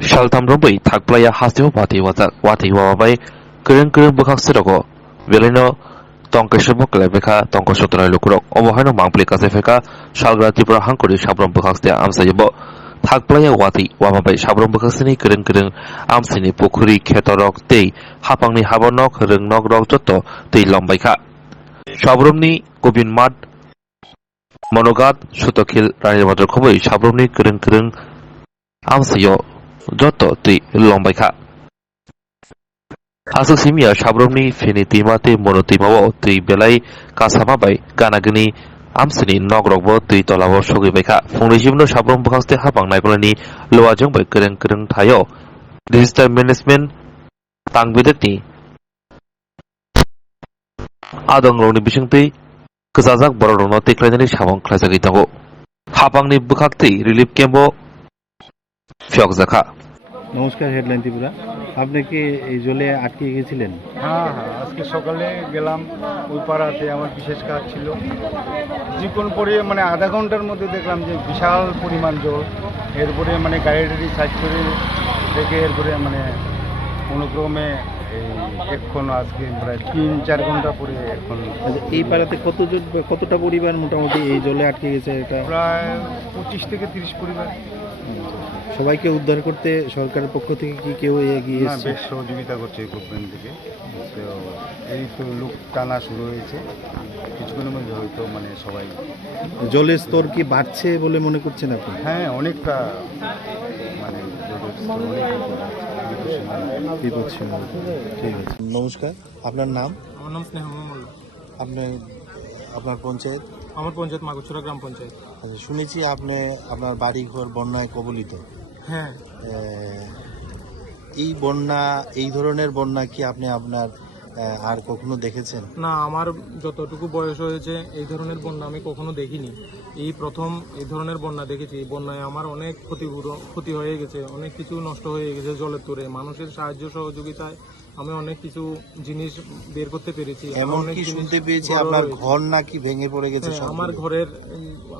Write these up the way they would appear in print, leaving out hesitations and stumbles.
Shaltamrumbai thakplaya haseo pati wati wawabai kereng bukhaksirago velino tongkesemo klebeka tongkosotrai lukurok obohaino mangpli kasefeka shalgra tripura hankori sabrom bukhakstia amsayebo thakplaya wati wawabai sabrom bukhaksini kereng amsini pukhuri khetorok tei hapangni habornok rengnok rok joto tei lombaikha sabromni gobin mat monogat sutokhil ranibator khoboi sabromni kereng amsayo joto tei lombaikha asuk simia sabromni fini timate mono timao tei belai kasama bai ganagini amsini nogrokbo tei tolao sogibaikha phungni jibno sabrom bukhaste hapang naikolani loajong bai kereng thayo digital management tangbidetni adongrokni bisingtwi kwjajak borokrokno teklainani samung khlaijagui tongo hapangni bukhaktwi relief camp o phiyokjakha। নমস্কার, headline Tripura. আপনি কি এই জলে আটকে গেছিলেন? হ্যাঁ, আজকে সকালে গেলাম ওই পাড়াতে, আমার বিশেষ কাজ ছিল। কিছুক্ষণ পরে মানে আধা ঘন্টার মধ্যে দেখলাম যে বিশাল পরিমাণ জল। এরপরে মানে গাড়ি সাইড করে দেখে এরপরে মানে কোনোক্রমে এখন আজকে প্রায় ৩-৪ ঘন্টা পরে এখন এই পাড়াতে কতটা পরিবার মোটামুটি এই জলে আটকে গেছে? এটা প্রায় ২৫ থেকে ৩০ পরিবার। সবাইকে উদ্ধার করতে সরকারের পক্ষ থেকে কি কেউ এগিয়ে এসেছে? বেশ সহযোগিতা করছে গভর্নমেন্ট থেকে। তো এই তো লোক টানা শুরু হয়েছে, কিছুক্ষণের মধ্যে হয়তো মানে সবাই। জলের স্তর কি বাড়ছে বলে মনে করছেন আপনি? হ্যাঁ, অনেকটা মানে বিপদসীমা। ঠিক আছে, নমস্কার। আপনার নাম? আমার নাম স্নেহা মোল্লা। আপনার পঞ্চায়েত? আমার পঞ্চায়েত মাগুছড়া গ্রাম পঞ্চায়েত। আচ্ছা, শুনেছি আপনার বাড়ি ঘর বন্যায় কবলিত। হ্যাঁ, এই ধরনের বন্যা কি আপনি আপনার আর কখনো দেখেছেন? না, আমার যতটুকু বয়স হয়েছে এই ধরনের বন্যা আমি কখনো দেখিনি। এই প্রথম এই ধরনের বন্যা দেখেছি। এই বন্যায় আমার অনেক ক্ষতি হয়ে গেছে, অনেক কিছু নষ্ট হয়ে গেছে জলের তোরে। মানুষের সাহায্য সহযোগিতায় আমি অনেক কিছু জিনিস বের করতে পেরেছি। এমন কি শুনতে পেয়েছি আপনার ঘর নাকি ভেঙে পড়ে গেছে?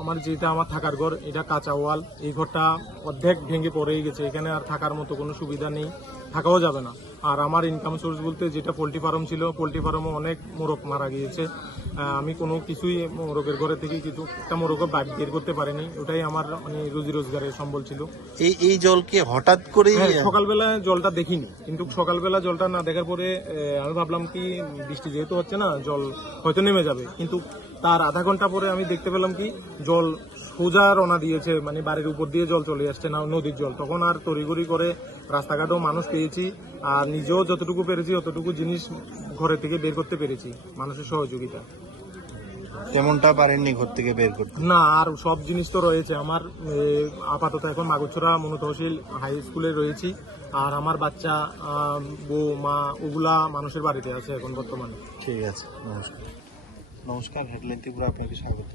আমার যেটা আমার থাকার ঘর, এটা কাঁচা ওয়াল। এই ঘরটা অর্ধেক ভেঙে পড়েই গেছে। এখানে আর থাকার মতো কোনো সুবিধা নেই, থাকাও যাবে না। আর আমার ইনকাম সোর্স বলতে যেটা পোল্ট্রি ফার্ম ছিল, পোল্ট্রি ফার্মও অনেক মোরগ মারা গিয়েছে। আমি কোনো কিছুই মোরগের ঘরে থেকে কিছু একটা মোরগও বের করতে পারিনি। ওটাই আমার মানে রুজি রোজগারের সম্বল ছিল। এই জলকে হঠাৎ করে সকালবেলা জলটা দেখিনি, কিন্তু সকালবেলা জলটা না দেখার পরে আমি ভাবলাম কি বৃষ্টি যেহেতু হচ্ছে না, জল হয়তো নেমে যাবে। কিন্তু তার আধা ঘন্টা পরে আমি দেখতে পেলাম কি জল সোজা রওনা দিয়েছে, মানে বাড়ির উপর দিয়ে জল চলে আসছে না, নদীর জল। তখন আর তড়িঘড়ি করে রাস্তাঘাটেও মানুষ পেয়েছি, আর নিজেও যতটুকু পেরেছি অতটুকু জিনিস ঘরে থেকে বের করতে পেরেছি মানুষের সহযোগিতা। তেমনটা পারেননি ঘর থেকে বের করতে? না, আর সব জিনিস তো রয়েছে আমার। আপাতত এখন মাগুছড়া মনোতহসিল হাই স্কুলে রয়েছি, আর আমার বাচ্চা, বউ, মা, ওগুলা মানুষের বাড়িতে আছে এখন বর্তমানে। ঠিক আছে, নমস্কার। হেডলাইন ত্রিপুরা আপনাকে স্বাগত।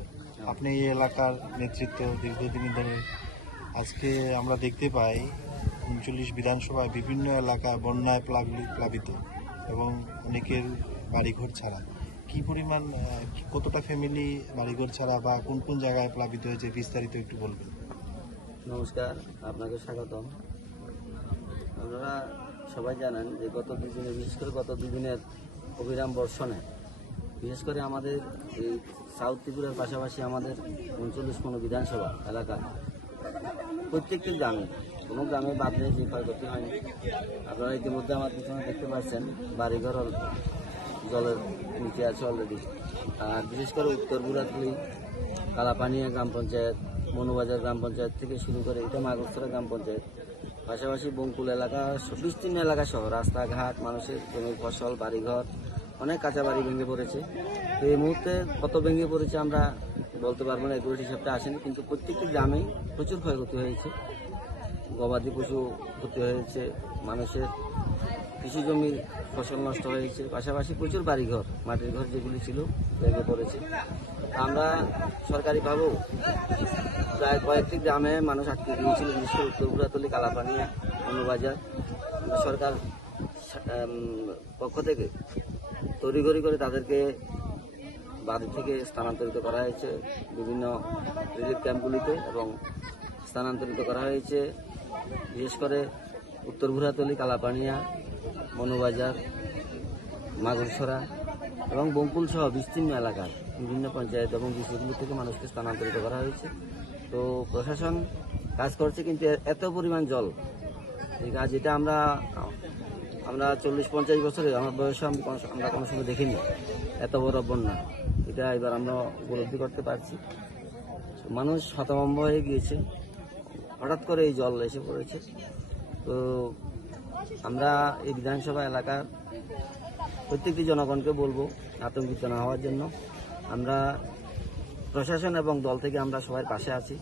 আপনি এই এলাকার নেতৃত্ব দীর্ঘদিন ধরে। আজকে আমরা দেখতে পাই ৩৯ বিধানসভায় বিভিন্ন এলাকা বন্যায় প্লাবিত এবং অনেকের বাড়িঘর ছাড়া। কি পরিমাণ, কতটা ফ্যামিলি বাড়িঘর ছাড়া বা কোন জায়গায় প্লাবিত হয়েছে বিস্তারিত একটু বলবেন? নমস্কার, আপনাকে স্বাগতম। আপনারা সবাই জানেন যে বিশেষ করে গত দুদিনের অবিরাম বর্ষণে বিশেষ করে আমাদের এই সাউথ ত্রিপুরার পাশাপাশি আমাদের ৩৯ বিধানসভা এলাকায় প্রত্যেকটি গ্রামে কোনো গ্রামে বাদ নেই যে ক্ষয়ক্ষতি হয়নি। আপনারা ইতিমধ্যে আমার পিছনে দেখতে পাচ্ছেন বাড়িঘর জলের নিচে আছে অলরেডি। আর বিশেষ করে উত্তর বুড়াতলি, কালাপানিয়া গ্রাম পঞ্চায়েত, মনুবাজার গ্রাম পঞ্চায়েত থেকে শুরু করে এটা মাগুছড়া গ্রাম পঞ্চায়েত, পাশাপাশি বঙ্কুল এলাকা, বিস্তীর্ণ এলাকা সহ রাস্তাঘাট, মানুষের জমির ফসল, বাড়িঘর, অনেক কাঁচা বাড়ি ভেঙে পড়েছে। তো এই মুহূর্তে কত ভেঙে পড়েছে আমরা বলতে পারবো না, এগুলোর হিসাবটা আসেনি, কিন্তু প্রত্যেকটি গ্রামেই প্রচুর ক্ষয়ক্ষতি হয়েছে। গবাদি পশু ক্ষতি হয়েছে, মানুষের কৃষি জমির ফসল নষ্ট হয়েছে, পাশাপাশি প্রচুর বাড়িঘর, মাটির ঘর যেগুলি ছিল ভেঙে পড়েছে। আমরা সরকারিভাবেও প্রায় কয়েকটি গ্রামে মানুষ আটকে গিয়েছিল, বিশেষ করে উত্তর বুড়াতলি, কালাপানিয়া, মনুবাজার। সরকার পক্ষ থেকে তড়িঘড়ি করে তাদেরকে বাড়ি থেকে স্থানান্তরিত করা হয়েছে বিভিন্ন রিলিফ ক্যাম্পগুলিতে এবং স্থানান্তরিত করা হয়েছে বিশেষ করে উত্তর ভুরাতলি, কালাপানিয়া, মনোবাজার, মাগুরছড়া এবং বঙ্কুল সহ বিস্তীর্ণ এলাকার বিভিন্ন পঞ্চায়েত এবং ডিস্ট্রিক্টগুলো থেকে মানুষকে স্থানান্তরিত করা হয়েছে। তো প্রশাসন কাজ করছে, কিন্তু এত পরিমাণ জল, যেটা আমরা 40-50 বছরে আমার বয়সে আমরা কোনো সময় দেখিনি এত বড় বন্যা। এটা এবার আমরা উপলব্ধি করতে পারছি। মানুষ হতভম্ব হয়ে গিয়েছে, হঠাৎ করে এই জল এসে পড়েছে। তো আমরা এই বিধানসভা এলাকার প্রত্যেকটি জনগণকে বলবো আতঙ্কিত না হওয়ার জন্য। আমরা প্রশাসন এবং দল থেকে আমরা সবার পাশে আছি।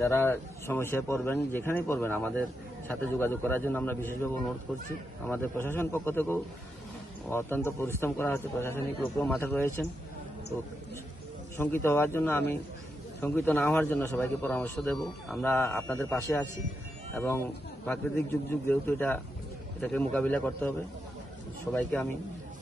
যারা সমস্যায় পড়বেন, যেখানেই পড়বেন, আমাদের সাথে যোগাযোগ করার জন্য আমরা বিশেষভাবে অনুরোধ করছি। আমাদের প্রশাসন পক্ষ থেকেও অত্যন্ত পরিশ্রম করা হচ্ছে, প্রশাসনিক লোকেও মাঠে রয়েছেন। তো শঙ্কিত না হওয়ার জন্য সবাইকে পরামর্শ দেব। আমরা আপনাদের পাশে আছি এবং প্রাকৃতিক দুর্যোগ যেহেতু এটাকে মোকাবিলা করতে হবে। সবাইকে আমি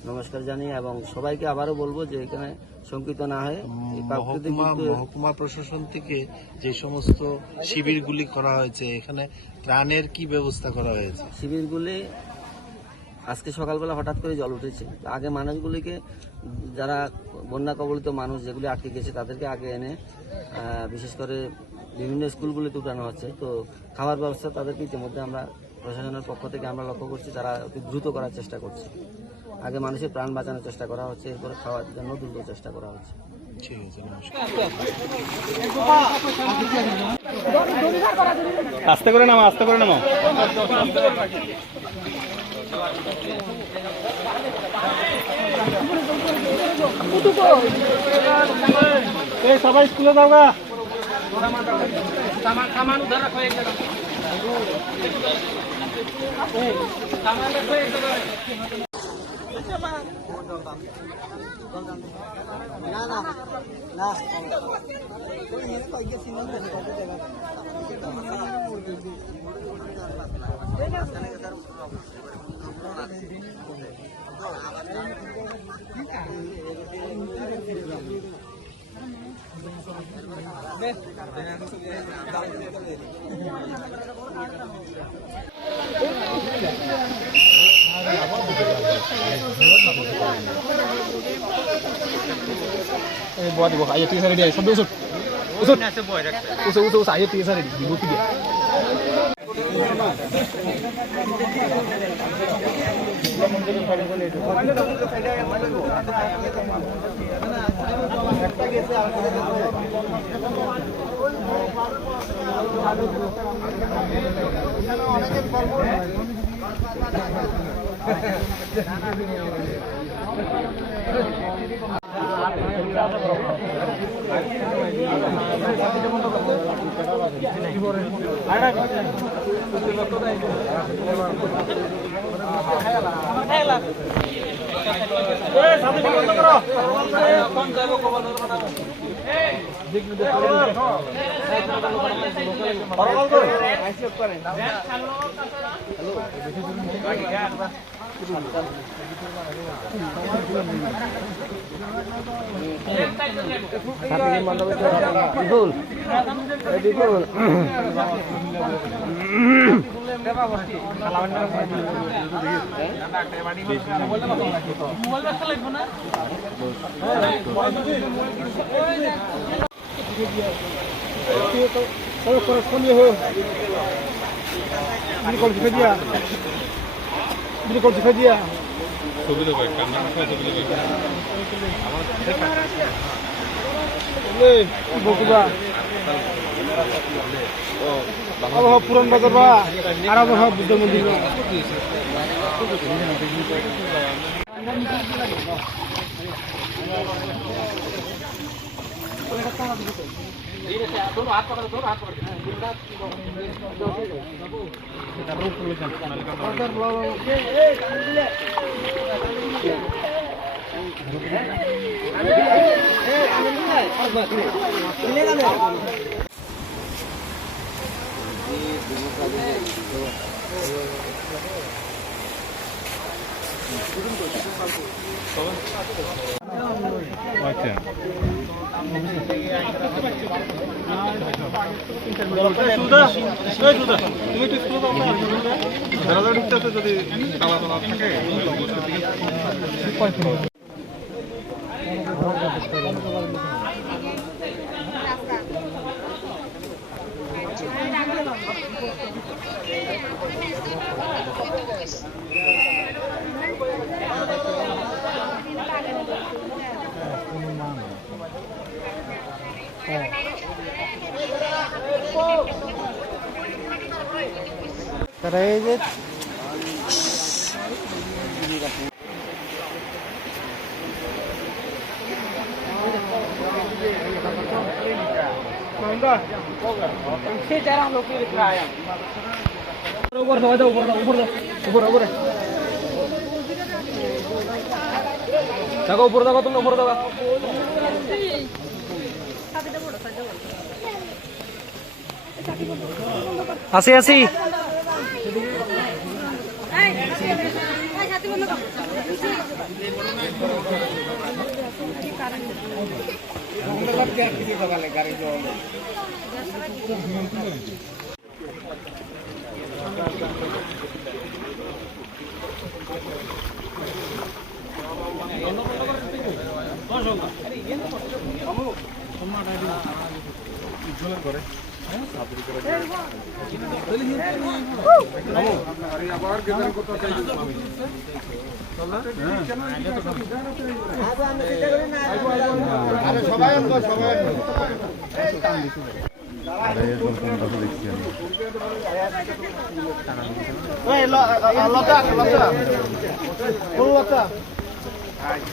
নমস্কার জানিয়ে এবং সবাইকে আবারও বলবো যে এখানে শঙ্কিত না হয়ে প্রাকৃতিক মহকুমা প্রশাসন থেকে যে সমস্ত শিবিরগুলি করা হয়েছে, এখানে ত্রাণের কি ব্যবস্থা করা হয়েছে? শিবিরগুলি আজকে সকালবেলা হঠাৎ করে জল উঠেছে। আগে মানুষগুলিকে, যারা বন্যা কবলিত মানুষ যেগুলি আটকে গেছে, তাদেরকে আগে এনে বিশেষ করে বিভিন্ন স্কুলগুলিতে উঠানো হচ্ছে। তো খাওয়ার ব্যবস্থা তাদেরকে ইতিমধ্যে আমরা প্রশাসনের পক্ষ থেকে আমরা লক্ষ্য করছি, তারা অতি দ্রুত করার চেষ্টা করছে। আগে মানুষের প্রাণ বাঁচানোর চেষ্টা করা হচ্ছে, এরপরে খাওয়ার জন্য দ্রুত চেষ্টা করা হচ্ছে। ঠিক আছে, নমস্কার। আস্তে করে নামা, আস্তে করে নামা। এই সবাই স্কুলে যাও গা। সামান উদ্ধার রাখো এক জায়গা। সামান রাখো এক জায়গা। buat di bawah ayat 3 hari dia sampai usut ayat 3 hari di bukit dia. পুরান বাজার বা আর বুদ্ধ মন্দির তুমি বেড়ালে ঢুকতেছে যদি তালা তালা থাকে তারা এই যে আসি আসি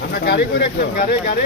আমরা গাড়ি করে রাখলাম গাড়ি গাড়ি